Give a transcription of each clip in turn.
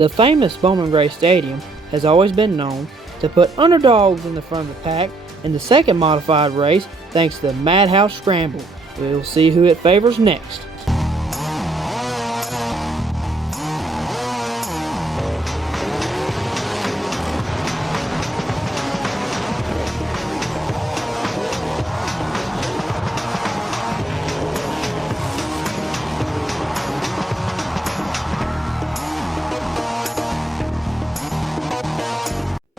The famous Bowman Gray Stadium has always been known to put underdogs in the front of the pack in the second modified race thanks to the Madhouse Scramble. We'll see who it favors next.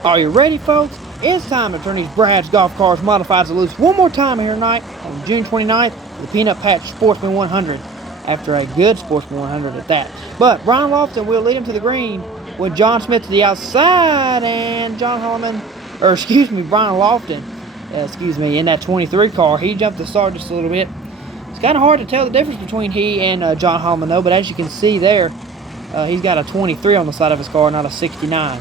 Are you ready, folks? It's time to turn these Brad's Golf Cars Modifieds loose one more time here tonight on June 29th, the Peanut Patch Sportsman 100, after a good Sportsman 100 at that. But Brian Lofton will lead him to the green with John Smith to the outside and Brian Lofton, in that 23 car. He jumped the start just a little bit. It's kind of hard to tell the difference between he and John Holloman though, but as you can see there, he's got a 23 on the side of his car, not a 69.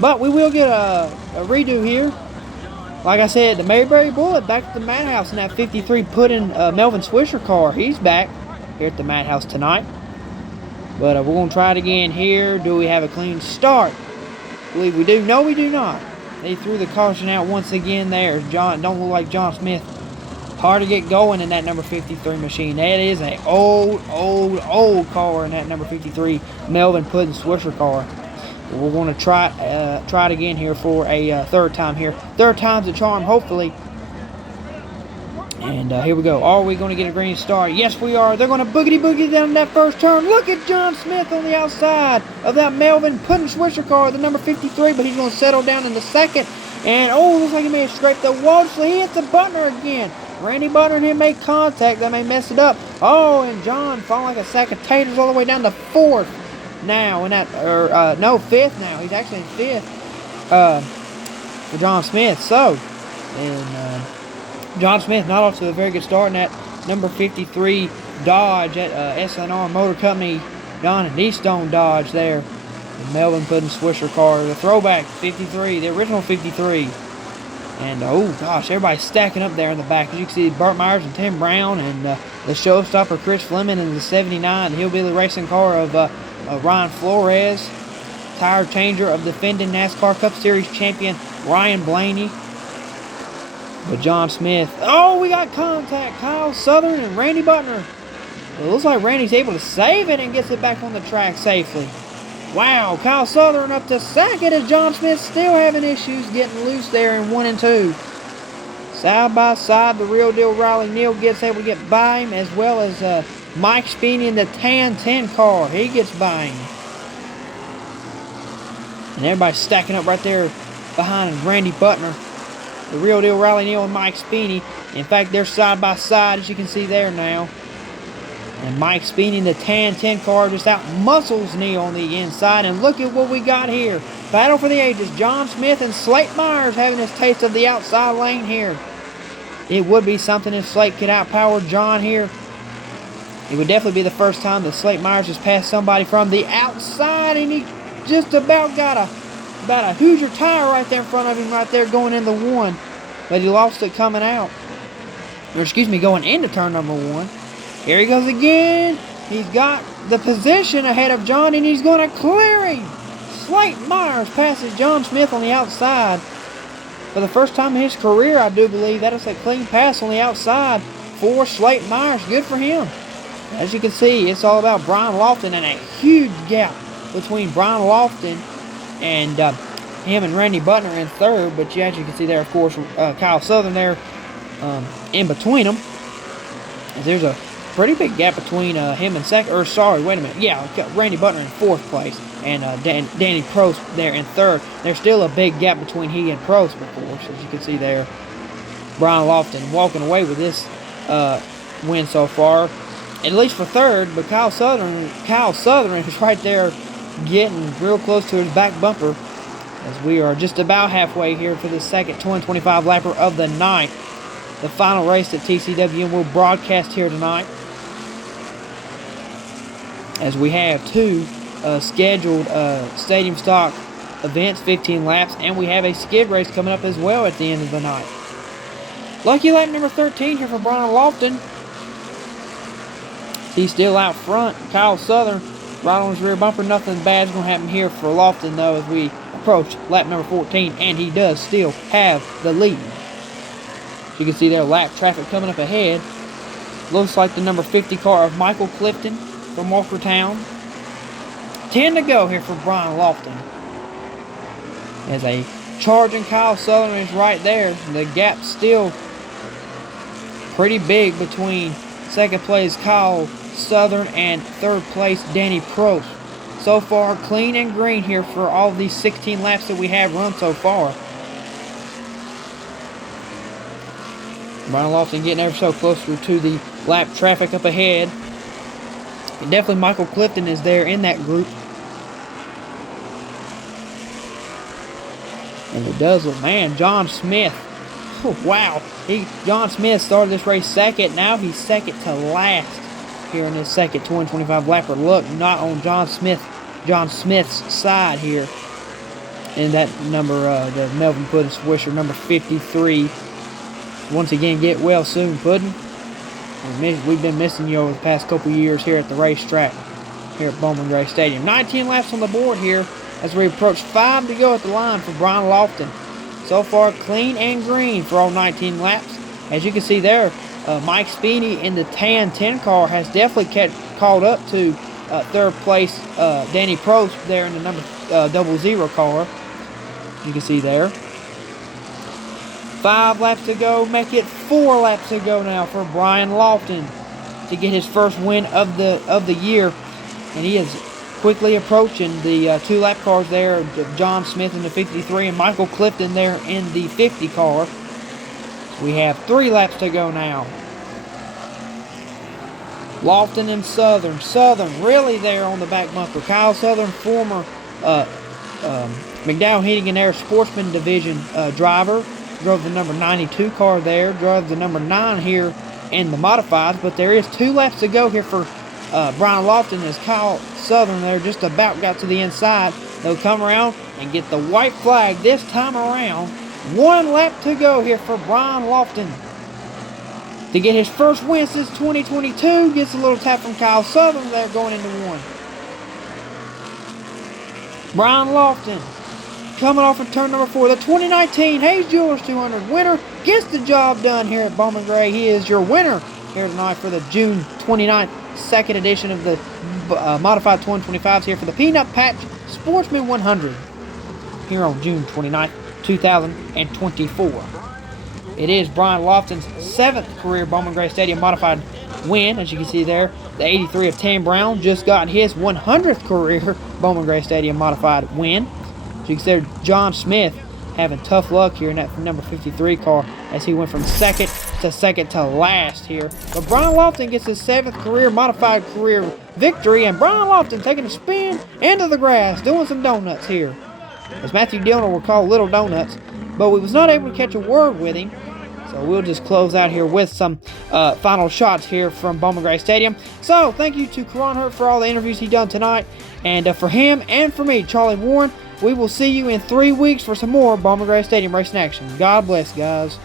But we will get a redo here. Like I said, the Mayberry Bullet back at the Madhouse in that 53 put-in Melvin Swisher car. He's back here at the Madhouse tonight. But we're going to try it again here. Do we have a clean start? I believe we do. No, we do not. They threw the caution out once again there. Don't look like John Smith. Hard to get going in that number 53 machine. That is an old car in that number 53 Melvin put-in Swisher car. We're going to try it again here for a third time here. Third time's a charm, hopefully. And here we go. Are we going to get a green start? Yes, we are. They're going to boogity down that first turn. Look at John Smith on the outside of that Melvin put-in Swisher car, the number 53, but he's going to settle down in the second. And, looks like he may have scraped the wall, so he hits the Butner again. Randy Butner and him make contact. That may mess it up. And John falling like a sack of taters all the way down to fourth. Now fifth now. He's actually in fifth for John Smith. So, and John Smith not off to a very good start in that number 53 Dodge at SNR Motor Company down in Eastone Dodge there. The Melvin Puddin Swisher car, the throwback 53, the original 53. And, everybody's stacking up there in the back. As you can see, Burt Myers and Tim Brown and the showstopper Chris Fleming in the 79, the Hillbilly Racing car of Ryan Flores, tire changer of defending NASCAR Cup Series champion Ryan Blaney. But John Smith, we got contact. Kyle Southern and Randy Butner. It looks like Randy's able to save it and gets it back on the track safely. Wow, Kyle Southern up to second as John Smith still having issues getting loose there in 1 and 2. Side by side, the real deal Riley Neal gets able to get by him, as well as Mike Speeney in the tan 10 car. He gets by him. And everybody's stacking up right there behind Randy Butner. The real deal Riley Neal and Mike Speeney. In fact, they're side by side, as you can see there now. And Mike Speeney in the tan 10 car just out muscles Neal on the inside. And look at what we got here. Battle for the ages. John Smith and Slate Myers having his taste of the outside lane here. It would be something if Slate could outpower John here. It would definitely be the first time that Slate Myers has passed somebody from the outside, and he just about got a Hoosier tire right there in front of him right there going into one. But he lost it coming out. Going into turn number 1. Here he goes again. He's got the position ahead of John, and he's going to clear him. Slate Myers passes John Smith on the outside. For the first time in his career, I do believe that is a clean pass on the outside for Slate Myers. Good for him. As you can see, it's all about Brian Lofton, and a huge gap between Brian Lofton and him and Randy Butner in third. But as you can see there, of course, Kyle Southern there in between them. There's a pretty big gap between him and second. Randy Butner in fourth place, and Danny Prost there in third. There's still a big gap between he and Prost, of course, as you can see there. Brian Lofton walking away with this win so far, at least for third. But Kyle Southern is right there getting real close to his back bumper, as we are just about halfway here for the second 225 lapper of the night. The final race that TCWM will broadcast here tonight, as we have two scheduled stadium stock events, 15 laps, and we have a skid race coming up as well at the end of the night. Lucky lap number 13 here for Brian Lofton. He's still out front. Kyle Southern right on his rear bumper. Nothing bad's going to happen here for Lofton, though, as we approach lap number 14, and he does still have the lead. As you can see there, lap traffic coming up ahead. Looks like the number 50 car of Michael Clifton from Walkertown. 10 to go here for Brian Lofton. As a charging Kyle Southern is right there. The gap still pretty big between second place Kyle Southern and third place Danny Prost. So far, clean and green here for all of these 16 laps that we have run so far. Brian Lofton getting ever so closer to the lap traffic up ahead. And definitely Michael Clifton is there in that group. And it does look, man, John Smith. Oh, wow. John Smith started this race second. Now he's second to last here in this second 2025 lapper. Look, not on John Smith's side here. And that number, the Melvin Puddin Swisher, number 53. Once again, get well soon, Puddin. We've been missing you over the past couple years here at the racetrack here at Bowman Gray Stadium. 19 laps on the board here as we approach 5 to go at the line for Brian Lofton. So far, clean and green for all 19 laps. As you can see there, Mike Speedy in the tan 10 car has definitely caught up to third place Danny Prost there in the number 00 car. You can see there. 5 laps to go, make it 4 laps to go now for Brian Lofton to get his first win of the year. And he is quickly approaching the 2-lap cars there of John Smith in the 53 and Michael Clifton there in the 50 car. So we have 3 laps to go now. Lofton and Southern. Southern really there on the back bumper. Kyle Southern, former McDowell Heating and Air Sportsman Division driver. Drove the number 92 car there. Drove the number 9 here in the modifieds. But there is 2 laps to go here for Brian Lofton as Kyle Southern there just about got to the inside. They'll come around and get the white flag this time around. 1 lap to go here for Brian Lofton to get his first win since 2022. Gets a little tap from Kyle Southern there going into 1. Brian Lofton coming off of turn number 4. The 2019 Hayes Jewelers 200 winner gets the job done here at Bowman Gray. He is your winner here tonight for the June 29th second edition of the Modified 2025s here for the Peanut Patch Sportsman 100 here on June 29th, 2024. It is Brian Lofton's 7th career Bowman Gray Stadium Modified win. As you can see there, the 83 of Tam Brown just got his 100th career Bowman Gray Stadium Modified win. So you can see there, John Smith having tough luck here in that number 53 car as he went from second to last here. But Brian Lofton gets his 7th career modified career victory, and Brian Lofton taking a spin into the grass, doing some donuts here. As Matthew Dillner will call Little Donuts, but we was not able to catch a word with him. So we'll just close out here with some final shots here from Bowman Gray Stadium. So thank you to Karan Hurt for all the interviews he done tonight. And for him and for me, Charlie Warren, we will see you in 3 weeks for some more Bowman Gray Stadium racing action. God bless, guys.